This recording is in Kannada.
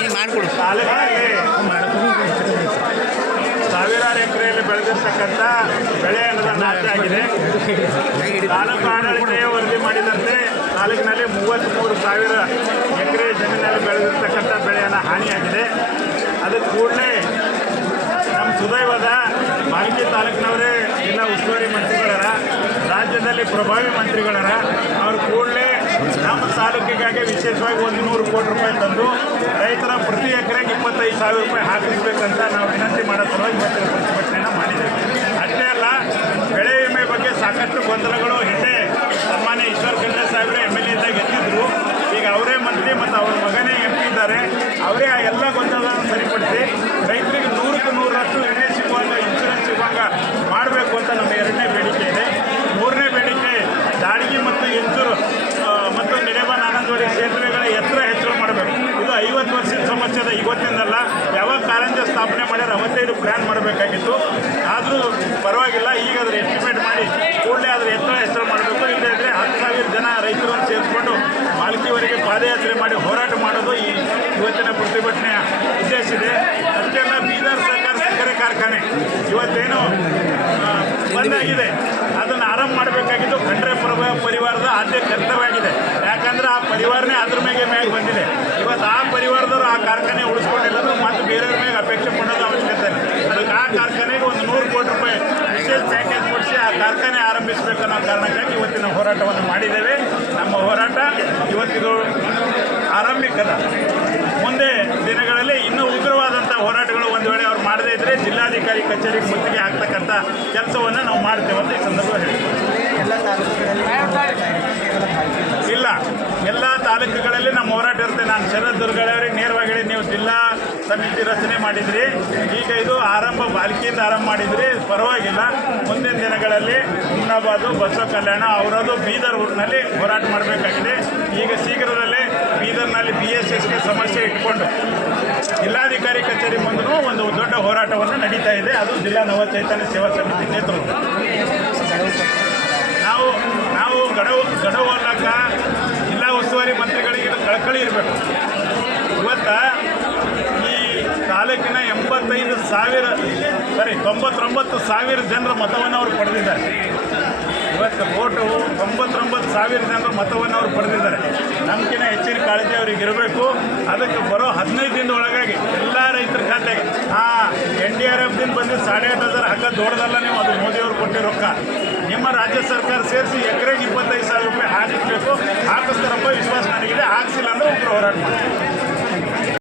ಈಗ ಮಾಡಿಕೊಡು. ಸಾವಿರಾರು ಎಕರೆಯಲ್ಲಿ ಬೆಳೆದಿರ್ತಕ್ಕಂಥ ಬೆಳೆ ಅನ್ನೋದು ನಾಶ ಆಗಿದೆ. ತಾಲೂಕು ಆಡಳಿತ ವರದಿ ಮಾಡಿದಂತೆ ತಾಲೂಕಿನಲ್ಲಿ ಮೂವತ್ತ್ಮೂರು ಸಾವಿರ ಎಕರೆ ಜಮೀನಲ್ಲಿ ಬೆಳೆದಿರ್ತಕ್ಕಂಥ ಬೆಳೆಯನ್ನು ಹಾನಿಯಾಗಿದೆ. ಅದಕ್ಕೆ ಕೂಡಲೇ ನಮ್ಮ ಸುದೈವದ ಮಾಲಿಕೆ ತಾಲೂಕಿನವರೇ ಜಿಲ್ಲಾ ಉಸ್ತುವಾರಿ ಮಂತ್ರಿಗಳರ ರಾಜ್ಯದಲ್ಲಿ ಪ್ರಭಾವಿ ಮಂತ್ರಿಗಳರ ಅವರು ನಮ್ಮ ತಾಲೂಕಿಗಾಗಿ ವಿಶೇಷವಾಗಿ ಒಂದು ನೂರು ಕೋಟಿ ರೂಪಾಯಿ ತಂದು ರೈತರ ಪ್ರತಿ ಎಕರೆಗೆ ಇಪ್ಪತ್ತೈದು ಸಾವಿರ ರೂಪಾಯಿ ಹಾಕಿಸ್ಬೇಕಂತ ನಾವು ವಿನಂತಿ ಮಾಡೋ ಸಲುವಾಗಿ ಇವತ್ತಿನ ಪ್ರತಿಭಟನೆಯನ್ನು ಮಾಡಿದ್ದೇವೆ. ಅಷ್ಟೇ ಅಲ್ಲ, ಬೆಳೆ ವಿಮೆ ಬಗ್ಗೆ ಸಾಕಷ್ಟು ಗೊಂದಲಗಳು ಹಿಂದೆ ಸನ್ಮಾನ್ಯ ಈಶ್ವರ್ ಖಂಡ್ರೆ ಸಾಹೇಬ್ರೆ ಎಂ ಎಲ್ ಎದ್ದಾಗ ಈಗ ಅವರೇ ಮಂತ್ರಿ ಮತ್ತು ಅವ್ರ ಮಗನೇ ಎಂ ಪಿ ಇದ್ದಾರೆ. ಅವರೇ ಆ ಎಲ್ಲ ಗೊಂದಲಗಳನ್ನು ಇವತ್ತಿಂದಲ್ಲ ಯಾವಾಗ ಕಾರಂಜ ಸ್ಥಾಪನೆ ಮಾಡ್ಯಾರ ಅವತ್ತೈದು ಪ್ಲ್ಯಾನ್ ಮಾಡಬೇಕಾಗಿತ್ತು. ಆದರೂ ಪರವಾಗಿಲ್ಲ, ಈಗ ಅದ್ರ ಎಸ್ಟಿಮೇಟ್ ಮಾಡಿ, ಕೂಡಲೇ ಅದ್ರ ಎತ್ತರ ಹೆಸರು ಮಾಡಬೇಕು. ಇಲ್ಲದಿದ್ದರೆ ಹತ್ತು ಸಾವಿರ ಜನ ರೈತರನ್ನು ಸೇರಿಸ್ಕೊಂಡು ಮಾಲ್ಕಿವರೆಗೆ ಪಾದಯಾತ್ರೆ ಮಾಡಿ ಹೋರಾಟ ಮಾಡೋದು ಈ ಇವತ್ತಿನ ಪ್ರತಿಭಟನೆಯ ಉದ್ದೇಶ ಇದೆ. ಅಷ್ಟೆಲ್ಲ ಬೀದರ್ ಸರ್ಕಾರ ಸಕ್ಕರೆ ಕಾರ್ಖಾನೆ ಇವತ್ತೇನು ಬಂದಾಗಿದೆ ಅದನ್ನು ಆರಂಭ ಮಾಡಬೇಕಾಗಿದ್ದು ಖಂಡ್ರೆ ಪರಿವಾರದ ಆದ್ಯ ಕರ್ತವ್ಯ ಆಗಿದೆ. ಯಾಕಂದ್ರೆ ಆ ಪರಿವಾರನೇ ಅದ್ರ ಮೇಲೆ ಮೇಲೆ ಬಂದಿದೆ. ಇವತ್ತು ಆ ಪರಿವಾರದವರು ಆ ಕಾರ್ಖಾನೆ ಉಳಿಸ್ಕೊಂಡಿಲ್ಲ ಮತ್ತು ಬೇರೆಯವ್ರ ಮೇಲೆ ಅಪೇಕ್ಷೆ ಪಡೋದು ಅವಶ್ಯಕತೆ ಇಲ್ಲ ಅದಕ್ಕೆ ಆ ಕಾರ್ಖಾನೆಗೆ ಒಂದು ನೂರು ಕೋಟಿ ರೂಪಾಯಿ ವಿಶೇಷ ಪ್ಯಾಕೇಜ್ ಕೊಡಿಸಿ ಆ ಕಾರ್ಖಾನೆ ಆರಂಭಿಸಬೇಕನ್ನೋ ಕಾರಣಕ್ಕಾಗಿ ಇವತ್ತಿನ ಹೋರಾಟವನ್ನು ಮಾಡಿದ್ದೇವೆ. ನಮ್ಮ ಹೋರಾಟ ಇವತ್ತಿದು ಆರಂಭಿಕದ. ಮುಂದೆ ದಿನಗಳಲ್ಲಿ ಇನ್ನೂ ಉಗ್ರವಾದಂಥ ಹೋರಾಟಗಳು ಒಂದು ವೇಳೆ ಅವ್ರು ಮಾಡದೇ ಇದ್ದರೆ ಜಿಲ್ಲಾಧಿಕಾರಿ ಕಚೇರಿಗೆ ಮುತ್ತಿಗೆ ಆಗ್ತಕ್ಕಂಥ ಕೆಲಸವನ್ನು ನಾವು ಮಾಡ್ತೇವೆ ಅಂತ ಈ ಸಂದರ್ಭದಲ್ಲಿ ಹೇಳ್ತೀವಿ ಇಲ್ಲ, ಎಲ್ಲ ತಾಲೂಕುಗಳಲ್ಲಿ ನಮ್ಮ ಹೋರಾಟ ಇರುತ್ತೆ. ನಾನು ಶರದ್ ದುರ್ಗಳವರಿಗೆ ನೇರವಾಗಿ ನೀವು ಜಿಲ್ಲಾ ಸಮಿತಿ ರಚನೆ ಮಾಡಿದ್ರಿ. ಈಗ ಇದು ಆರಂಭ, ಬಾಲಿಕೆಯಿಂದ ಆರಂಭ ಮಾಡಿದ್ರಿ. ಪರವಾಗಿಲ್ಲ, ಮುಂದಿನ ದಿನಗಳಲ್ಲಿ ಹುಮ್ನಾಬಾದು ಬಸವ ಕಲ್ಯಾಣ, ಅವರದು ಬೀದರ್ ಊರಿನಲ್ಲಿ ಹೋರಾಟ ಮಾಡಬೇಕಾಗಿದೆ. ಈಗ ಶೀಘ್ರದಲ್ಲೇ ಬೀದರ್ನಲ್ಲಿ ಬಿ ಎಸ್ ಎಸ್ಗೆ ಸಮಸ್ಯೆ ಇಟ್ಕೊಂಡು ಜಿಲ್ಲಾಧಿಕಾರಿ ಕಚೇರಿ ಮುಂದೂ ಒಂದು ದೊಡ್ಡ ಹೋರಾಟವನ್ನು ನಡೀತಾ ಇದೆ. ಅದು ಜಿಲ್ಲಾ ನವಚೈತನ್ಯ ಸೇವಾ ಸಮಿತಿ ನೇತೃತ್ವ. ನಾವು ನಾವು ಗಡವು ಗಡವು ಹೋದಾಗ ಜಿಲ್ಲಾ ಉಸ್ತುವಾರಿ ಮಂತ್ರಿಗಳಿಗೆ ಕಳಕಳಿ ಇರಬೇಕು. ಇವತ್ತ ಈ ತಾಲೂಕಿನ ಎಂಬತ್ತೈದು ಸಾವಿರ ಸರಿ ತೊಂಬತ್ತೊಂಬತ್ತು ಸಾವಿರ ಜನರ ಮತವನ್ನು ಅವರು ಪಡೆದಿದ್ದಾರೆ. ಇವತ್ತು ಓಟು ತೊಂಬತ್ತೊಂಬತ್ತು ಸಾವಿರ ಜನರ ಮತವನ್ನು ಅವರು ಪಡೆದಿದ್ದಾರೆ. ನಮ್ಗಿಂತ ಹೆಚ್ಚಿನ ಕಾಳಜಿ ಅವ್ರಿಗೆ ಇರಬೇಕು. ಅದಕ್ಕೆ ಬರೋ ಹದಿನೈದು ದಿನದ ಒಳಗಾಗಿ ಎಲ್ಲ ರೈತರ ಖಾತೆಗೆ, ಆ ಎನ್ ಡಿ ಆರ್ ಎಫ್ ದಿನ ಬಂದು ಸಾಡೆ ಹತ್ತು ಹಜಾರ್ ದೊಡ್ಡದಲ್ಲ ನೀವು, ಅದು ಮೋದಿಯವರು ಕೊಟ್ಟಿರೋ ರೊಕ್ಕ. ನಿಮ್ಮ ರಾಜ್ಯ ಸರ್ಕಾರ ಸೇರಿಸಿ ಎಕರೆಗೆ ಇಪ್ಪತ್ತೈದು ಸಾವಿರ ರೂಪಾಯಿ ಹಾಕಿಸ್ಬೇಕು ಹಾಕಿಸ್ತಾರಪ್ಪ, ವಿಶ್ವಾಸ ನನಗಿದೆ. ಹಾಕ್ಸಿಲ್ಲ ಅಂದ್ರೆ ಒಬ್ಬರು ಹೋರಾಟ ಮಾಡ್ತಾರೆ.